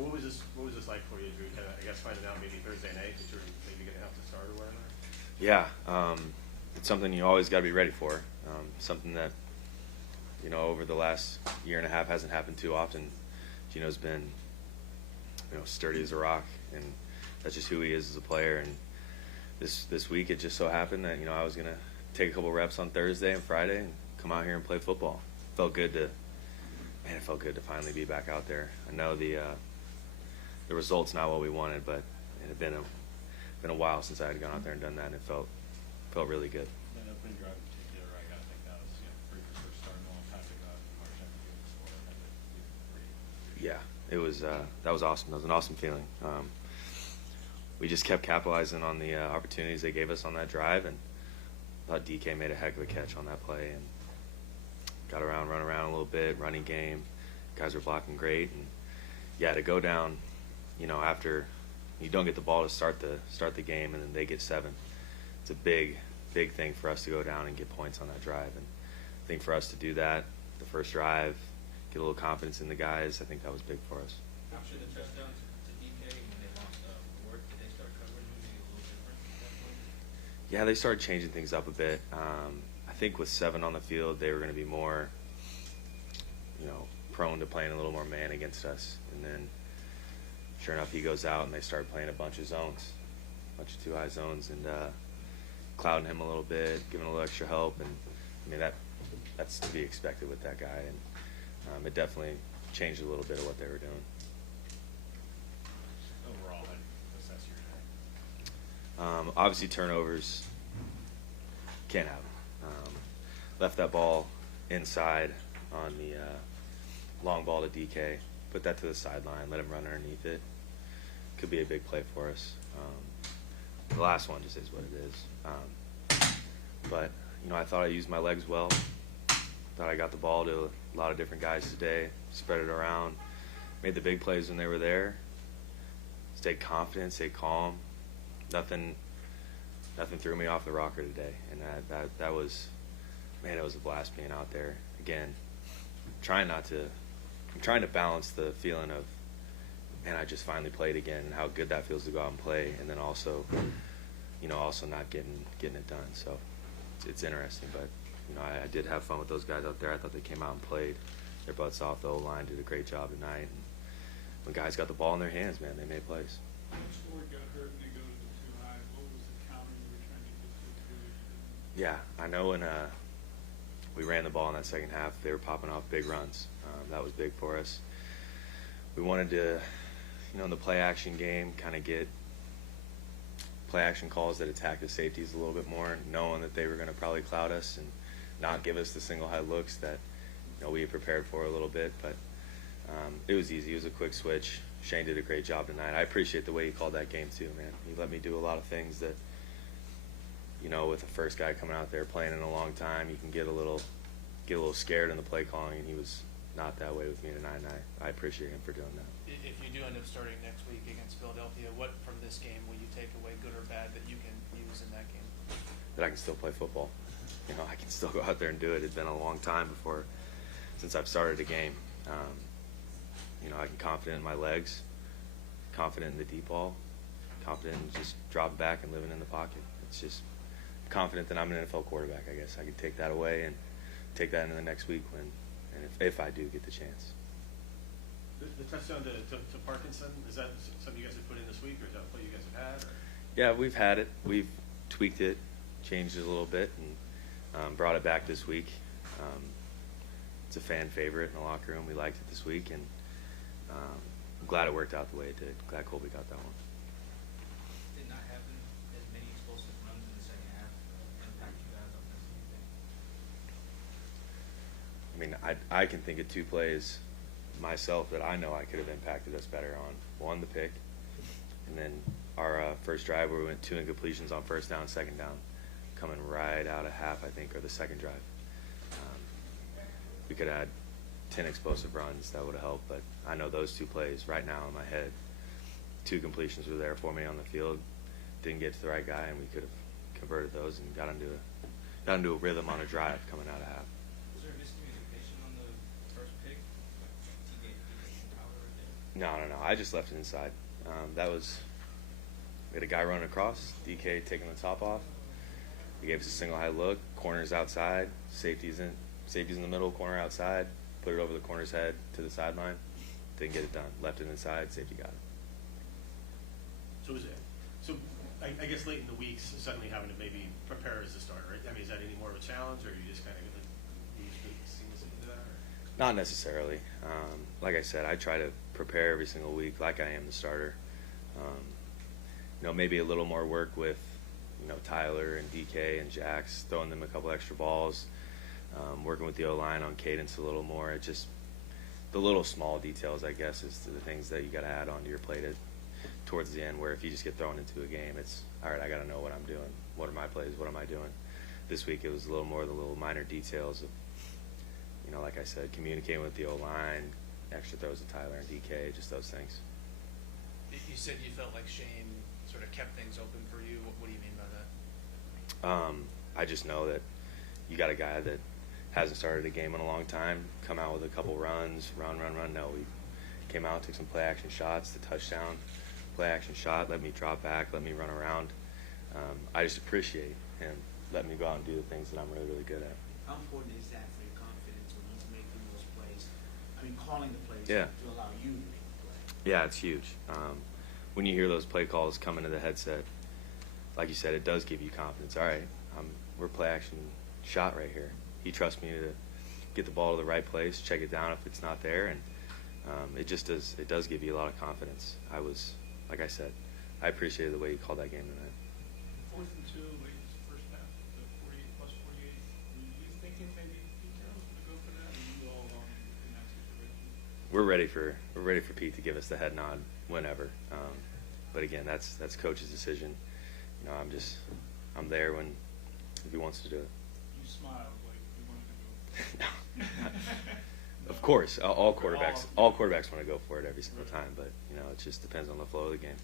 What was this like for you, Drew? Kind of, I guess finding out maybe Thursday night that you're maybe going to have to start or whatever. Yeah, it's something you always got to be ready for. Something that over the last year and a half hasn't happened too often. Gino's been sturdy as a rock, and that's just who he is as a player. And this week it just so happened that I was gonna take a couple reps on Thursday and Friday and come out here and play football. It felt good to finally be back out there. I know the result's not what we wanted, but it had been a while since I had gone out there and done that, and it felt really good. That opening drive in particular, I got to think that was pretty first start in a long time to go out and March after Yeah, it was that was awesome. That was an awesome feeling. We just kept capitalizing on the opportunities they gave us on that drive, and I thought DK made a heck of a catch on that play and got around, run around a little bit, running game. Guys were blocking great, and yeah, to go down, after you don't get the ball to start the game, and then they get 7. It's a big thing for us to go down and get points on that drive, and I think for us to do that, the first drive, get a little confidence in the guys, I think that was big for us. After the touchdown to DK, when they lost Ward, did they start covering anything a little different at that point? Yeah, they started changing things up a bit. I think with 7 on the field, they were going to be more, prone to playing a little more man against us. And then, sure enough, he goes out and they start playing a bunch of zones, a bunch of 2-high zones, and clouding him a little bit, giving a little extra help. And I mean that's to be expected with that guy. And it definitely changed a little bit of what they were doing. Overall, how do you assess your day? Obviously, turnovers can't happen. Left that ball inside on the long ball to DK. Put that to the sideline. Let him run underneath it. Could be a big play for us. The last one just is what it is. But I thought I used my legs well. Thought I got the ball to a lot of different guys today. Spread it around. Made the big plays when they were there. Stayed confident. Stayed calm. Nothing threw me off the rocker today, and that was, man, it was a blast being out there again. I'm trying to balance the feeling of, man, I just finally played again, and how good that feels to go out and play, and then also not getting it done. So it's interesting, but I did have fun with those guys out there. I thought they came out and played their butts off. The O-line did a great job tonight. And when guys got the ball in their hands, man, they made plays. When Ford got hurt and they go to the 2-high, what was the counter you were trying to get to? Yeah, I know when we ran the ball in that second half, they were popping off big runs. That was big for us. We wanted to, in the play-action game, kind of get play-action calls that attack the safeties a little bit more, knowing that they were going to probably cloud us and not give us the single-high looks that we had prepared for a little bit. But it was easy. It was a quick switch. Shane did a great job tonight. I appreciate the way he called that game too, man. He let me do a lot of things that, with the first guy coming out there playing in a long time, you can get a little scared in the play calling, and he was not that way with me tonight, and I appreciate him for doing that. If you do end up starting next week against Philadelphia, what from this game will you take away, good or bad, that you can use in that game? That I can still play football. I can still go out there and do it. It's been a long time since I've started a game. I can confident in my legs, confident in the deep ball, confident in just dropping back and living in the pocket. It's just confident that I'm an NFL quarterback, I guess. I can take that away and take that into the next week if I do get the chance. The touchdown to Parkinson, is that something you guys have put in this week, or is that a play you guys have had? Or? Yeah, we've had it. We've tweaked it, changed it a little bit, and brought it back this week. It's a fan favorite in the locker room. We liked it this week, and I'm glad it worked out the way it did. Glad Colby got that one. Did not having as many explosive runs in the second half impact you guys offensively? I mean, I can think of 2 plays myself that I know I could have impacted us better on. One, the pick, and then our first drive where we went 2 incompletions on first down, second down, coming right out of half, I think, or the second drive. We could have had 10 explosive runs. That would have helped, but I know those 2 plays right now in my head. 2 completions were there for me on the field. Didn't get to the right guy, and we could have converted those and got into a rhythm on a drive coming out of half. Was there miscommunication on the first pick? Like, T-Gate power right there? No. I just left it inside. That was, we had a guy running across, DK taking the top off. He gave us a single high look, corners outside, safety's in the middle, corner outside, put it over the corner's head to the sideline. Didn't get it done. Left it inside, safety got it. So I guess late in the weeks, suddenly having to maybe prepare as a starter, right? I mean, is that any more of a challenge, or are you just kind of going to use seamlessly into that? Or? Not necessarily. Like I said, I try to prepare every single week like I am the starter. Maybe a little more work with, Tyler and DK and Jax, throwing them a couple extra balls, working with the O-line on cadence a little more. It just, the little small details, I guess, is the things that you got to add onto your plate towards the end, where if you just get thrown into a game, it's, all right, I got to know what I'm doing. What are my plays? What am I doing? This week it was a little more of the little minor details of, like I said, communicating with the O-line, extra throws to Tyler and DK, just those things. You said you felt like Shane sort of kept things open for you. What do you mean by that? I just know that you got a guy that hasn't started a game in a long time, come out with a couple runs, run. No, we came out, took some play action shots, the touchdown, play action shot, let me drop back, let me run around. I just appreciate him letting me go out and do the things that I'm really, really good at. How important is that for your confidence when he's making those plays? I mean, calling the plays Yeah. to allow you to make the play. Yeah, it's huge. When you hear those play calls come into the headset, like you said, it does give you confidence. All right, we're play action shot right here. He trusts me to get the ball to the right place, check it down if it's not there, and it does give you a lot of confidence. Like I said, I appreciated the way he called that game tonight. 4th and 2, late first half, the 48 plus 48. Were you thinking maybe Pete Carroll's going to go for that? Or were you all in that situation? We're ready for Pete to give us the head nod whenever. But again, that's coach's decision. I'm there when if he wants to do it. You smiled like you wanted to go. Of course, all quarterbacks want to go for it every single time, but it just depends on the flow of the game.